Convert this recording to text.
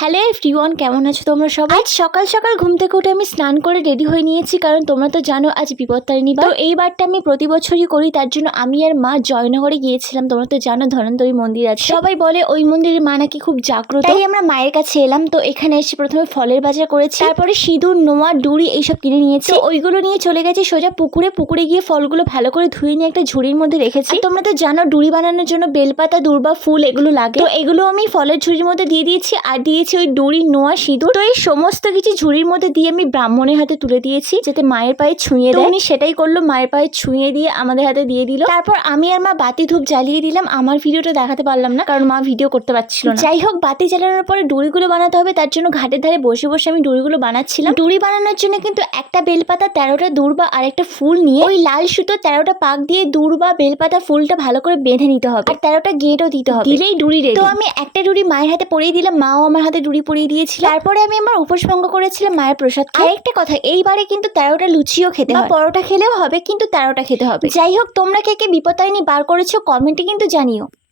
Hello everyone, কেমন আছো তোমরা সবাই? আজ সকাল সকাল ঘুম থেকে উঠে আমি স্নান করে রেডি হয়ে নিয়েছি, কারণ তোমরা তো জানো আজ বিপত্তারিণী বার। তো এই বারটা আমি প্রতি বছরই করি, তার জন্য আমি আর মা জয়নগরে গিয়েছিলাম। তোমরা তো জানো ধন্বন্তরী মন্দির আছে, সবাই বলে ওই মন্দিরের মা নাকি খুব জাগ্রত, তাই আমরা মায়ের কাছে এলাম। তো এখানে এসে প্রথমে ফলের বাজার করেছি, তারপরে সিঁদুর, নোয়া, ডুরি এইসব কিনে নিয়েছি। তো ওইগুলো নিয়ে চলে গেছি সোজা পুকুরে গিয়ে ফলগুলো ভালো করে ধুয়ে নিয়ে একটা ঝুড়ির মধ্যে রেখেছি। তোমরা তো জানো ডুরি বানানোর জন্য বেলপাতা, দূর্বা ফুল এগুলো লাগে, তো এগুলো আমি ফলের ঝুড়ির মধ্যে দিয়ে দিয়েছি আর দিয়েছি ওই ডুরি, নোয়া, সিঁদুর। তো এই সমস্ত কিছু ঝুড়ির মধ্যে দিয়ে আমি ব্রাহ্মণের হাতে তুলে দিয়েছি যাতে মায়ের পায়ে ছুঁয়ে দেয়। উনি সেটাই করলো, মায়ের পায়ে ছুঁয়ে দিয়ে আমাদের হাতে দিয়ে দিল। তারপর আমি আর মা বাতি ধূপ জ্বালিয়ে দিলাম। আমার ভিডিওটা দেখাতে পারলাম না কারণ মা ভিডিও করতে পারছিল না। যাই হোক, বাতি জ্বালানোর পরে ডুরিগুলো বানাতে হবে, তার জন্য ঘাটের ধারে বসে বসে আমি ডুরিগুলো বানাচ্ছিলাম। ডুরি বানানোর জন্য কিন্তু একটা বেলপাতা, 13টা দূর্বা আর একটা ফুল নিয়ে ওই লাল সুতো 13টা পাক দিয়ে দূর্বা, বেলপাতা, ফুলটা ভালো করে বেঁধে নিতে হবে আর 13টা গেটও দিতে হবে, দিলেই ডুরি রেডি। তো আমি একটা ডুরি মায়ের হাতে পরিয়ে দিলাম, মাও আমার হাতে ডুরি পরিয়ে দিয়েছিল। তারপরে আমি আমার উপোস ভঙ্গ করেছিলাম মায়ের প্রসাদ। আরেকটা কথা, এইবারে কিন্তু 13টা লুচিও খেতে হয়, পরোটা খেলেও হবে কিন্তু 13টা খেতে হবে। যাই হোক, তোমরা কে কে বিপত্তারিণী বার করেছো কমেন্টে কিন্তু জানিও।